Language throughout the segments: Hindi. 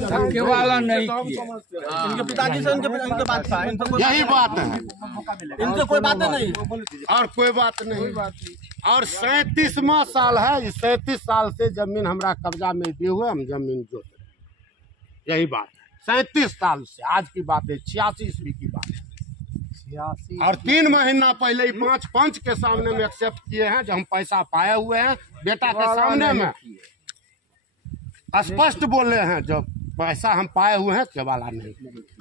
धक्के वाला नहीं इनके पिताजी से इनके बात था, यही बात है, इनसे कोई बातें नहीं और कोई बात नहीं। और 37वां साल है, इस 37 साल से जमीन हमरा कब्जा में दिए हुए, हम जमीन जोत रहे, यही बात है। 37 साल से, आज की बात है 86 ईस्वी की बात है। और 3 महीना पहले ही 5 पंच के सामने में एक्सेप्ट किए हैं, जो हम पैसा पाए हुए हैं बेटा के सामने में स्पष्ट बोले हैं, जो पैसा हम पाए हुए हैं केवाला नहीं,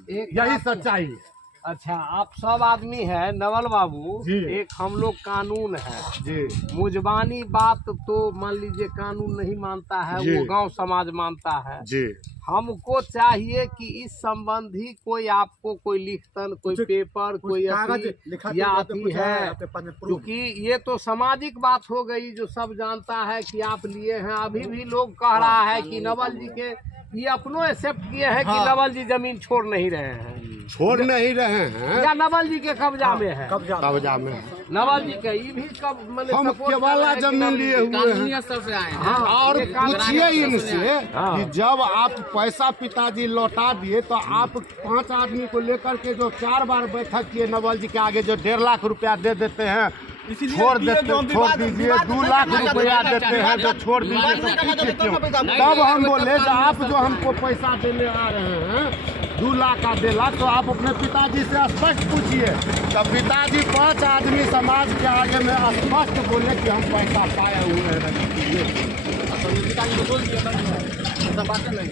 यही सच्चाई है। अच्छा, आप सब आदमी है नवल बाबू, जी। एक हम लोग कानून है जी मुजबानी बात तो मान लीजिए कानून नहीं मानता है, जी। वो गांव समाज मानता है। जी हमको चाहिए कि इस संबंधी कोई आपको कोई लिखतन, कोई पेपर, कोई या आती है, क्योंकि ये तो सामाजिक बात हो गई जो सब जानता है कि आप लिए हैं। अभी भी लोग कह रहा है कि नवल जी के ये अपनों एक्सेप्ट किए हैं कि नवल जी जमीन छोड़ नहीं रहे हैं, छोड़ नहीं रहे हैं, या नवल जी के कब्जा में है, कब्जा में है। नवल जी के ये भी कब मैंने हम केवाला जमीन लिए हुए हैं। से आए हैं। हाँ, और पूछिए इनसे कि जब आप पैसा पिताजी लौटा दिए तो आप 5 आदमी को लेकर के जो 4 बार बैठक किए नवल जी के आगे, जो 1.5 लाख रुपया दे देते हैं, छोड़ दीजिए, 2 लाख रुपया देते हैं जो छोड़ दीजिए, तब हम बोले कि आप जो हमको पैसा देने आ रहे हैं 2 लाख का 1.5 लाख, तो आप अपने पिताजी से स्पष्ट पूछिए। तो पिताजी 5 आदमी समाज के आगे में स्पष्ट बोले कि हम पैसा पाए हुए हैं। पिताजी को बोल दिया ऐसा बातें नहीं।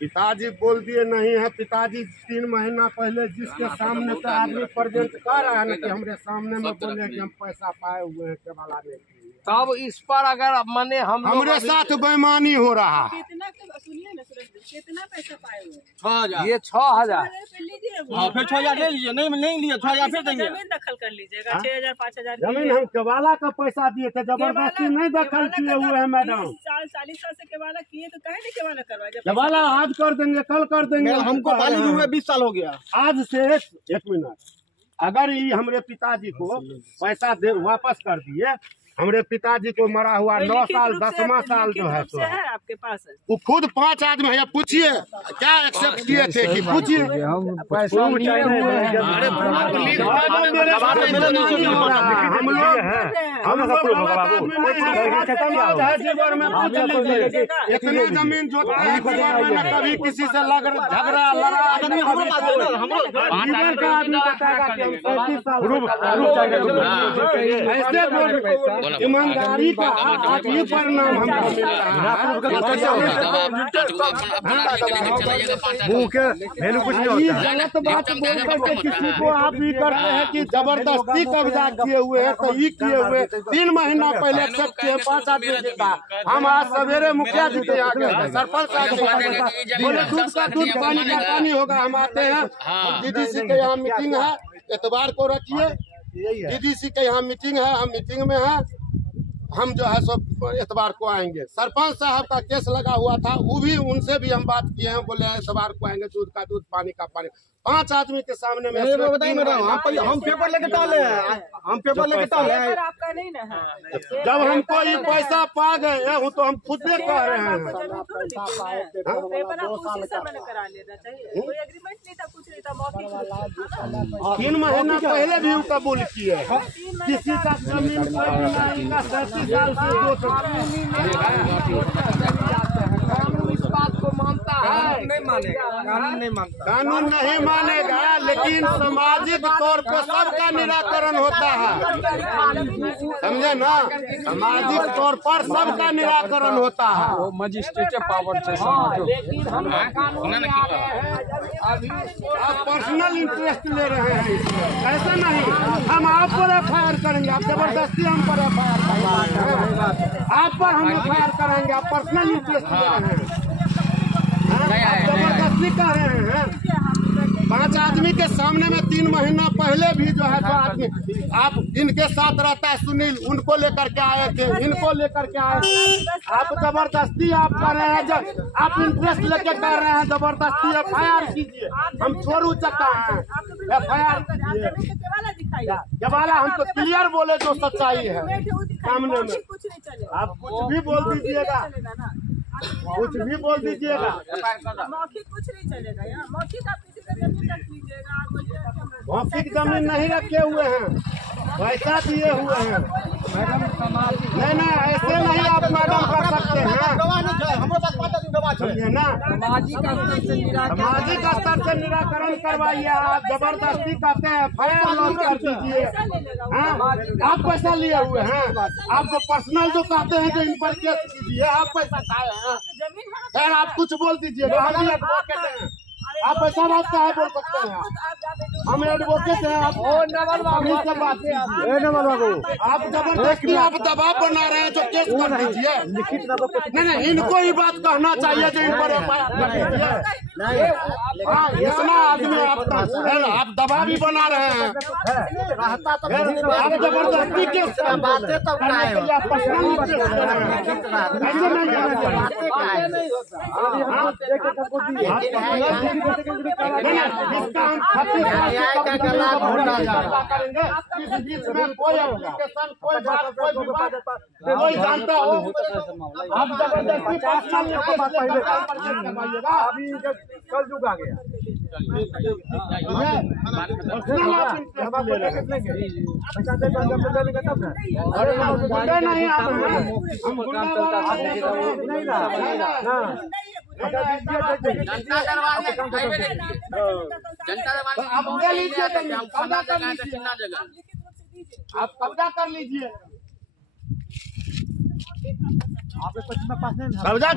पिताजी बोल दिए नहीं है। पिताजी 3 महीना पहले जिसके सामने तो आदमी प्रेजेंट कर रहा है ना कि हमरे सामने में बोले कि हम पैसा पाए हुए हैं केवाला ने, तब इस पर अगर मने हमरे साथ बेईमानी हो रहा है। कितना सुनिए ना सुरेश, कितना पैसा पाए हुए? 6,000। ये 6,000 हाँ, फिर 6,000 ले लीजिए, नहीं लिए 6,000 फिर देंगे। जमीन दखल कर लीजिएगा, 6,000 5,000 जमीन हम केवाला का पैसा दिए थे, जबरदस्ती नहीं दखल किए हुए हैं मैडम। 40 साल से केवाला किए तो कहे नहीं केवाला करवाए? केवाला आज कर देंगे, कल कर देंगे। हमको मालिक हुए 20 साल हो गया। आज से 1 मिनट, अगर ये हमरे पिताजी को पैसा दे वापस कर दिए, हमरे पिताजी को मरा हुआ 9 साल 10वां साल जो है तो है आपके पास है। वो खुद 5 आदमी है, पूछिए क्या एक्सेप्ट किए थे कि पूछिए। हम पैसा लिए हुए हैं, इतने जमीन जो कभी किसी से झगड़ा लड़ा, ऐसे ईमानदारी का आज ही परिणाम हमको मिल रहा है। गलत बात बोल करके किसी को आप भी करते हैं कि जबरदस्ती कब्जा किए हुए हैं, तो ये किए हुए 3 महीना पहले एक्सेप्ट किए 5 आदमी जी का। हम आज सवेरे मुखिया जी के यहाँ गए, सरपंच साहब बोले दूध का दूध पानी का पानी होगा। हम आते हैं, DDC के यहाँ मीटिंग है, एतवार को रखिए। DDC के यहाँ मीटिंग है, हम मीटिंग में हैं। हम जो है सब एतवार को आएंगे। सरपंच साहब का केस लगा हुआ था, वो भी उनसे भी हम बात किए हैं, बोले एतवार को आएंगे, दूध का दूध पानी का पानी। 5 आदमी के सामने में बताइए मैडम, हम पेपर लेके टाले हैं, हम पेपर लेके टाले हैं। आपका नहीं ना है। जब हमको ये पैसा पा गए हैं तो हम खुद से कह रहे हैं। पेपर आप उसी समय करा लेना चाहिए, कोई एग्रीमेंट नहीं था, कुछ नहीं था, मौखिक। 3 महीना पहले भी वो कबूल किए किसी का जमीन का 37 साल से कानून इस बात को मानता है, नहीं मानेगा, कानून नहीं मानता। कानून नहीं मानेगा, लेकिन सामाजिक तौर पर सबका निराकरण होता है, समझे ना। सामाजिक तौर पर सबका निराकरण होता है, वो मजिस्ट्रेट पावर से लेकिन हम कानून में आ गए हैं अभी। आप पर्सनल इंटरेस्ट ले रहे हैं इसमें, ऐसा नहीं। हम आप पर FIR करेंगे, आप जबरदस्ती हम पर FIR करेंगे, आप पर हम FIR करेंगे, आप पर्सनल इंटरेस्ट ले रहे हैं, जबरदस्ती कर रहे हैं। 5 आदमी के सामने में 3 महीना पहले भी जो है तो आदमी आप इनके साथ रहता है सुनील, उनको लेकर के आए थे, इनको लेकर के आए थे। आप जबरदस्ती आप कर रहे हैं, आप इंटरेस्ट लेके कर रहे हैं जबरदस्ती। FIR कीजिए, हम छोड़ू चक्का हैं, FIR जवाला हमको क्लियर बोले जो सच्चाई है सामने में। कुछ नहीं चलेगा, आप कुछ भी बोल दीजिएगा, कुछ भी बोल दीजिएगा, मौखिक कुछ नहीं चलेगा। यहाँ मौखिक आप किसी का जमीन रख लीजिएगा, आप बोलिए मौखिक जमीन नहीं रखे हुए हैं, पैसा दिए हुए हैं। नहीं ऐसे नहीं आप मैडम कर सकते हैं, समझे ना। सामाजिक स्तर से निराकरण करवाइए। आप जबरदस्ती करते हैं, FIR लॉन्च कर दीजिए। आप पैसा लिए हुए हैं, आपको पर्सनल जो कहते हैं जो इन पर केस कीजिए, आप पैसा खाए हैं। जमीन है खैर आप कुछ बोल दीजिएगा, हम भी एडवोकेट हैं, आप ऐसा बात का है बोल सकते हैं। हम एडवोकेट हैं, आप अभी से बात कीजिए। आप जबरदस्ती आप दबाव बना रहे हैं जो केस कर दीजिए। नहीं इनको ही बात कहना चाहिए जो इन पर FIR कर दीजिए। हाँ इतना आदमी आप दबाव भी बना रहे हैं, आप जबरदस्ती केस करने के लिए आप पर्सनल केस कर रहे हैं, ऐसे नहीं करना चाहिए। इसका हम करेंगे। इस बीच में कोई एप्लीकेशन, कोई बात, कोई विवाद कोई जानता हो, आप जबरदस्ती पर्सनल करवाइएगा। अभी कल जुग आ गया, अरे हम गुंडे नहीं आ रहे हैं, हम गुंडा जनता दरबार में जनता दरबार आप कब्जा लीजिए, कब्जा कर लीजिए, आप कब्जा कर लीजिए, कब्जा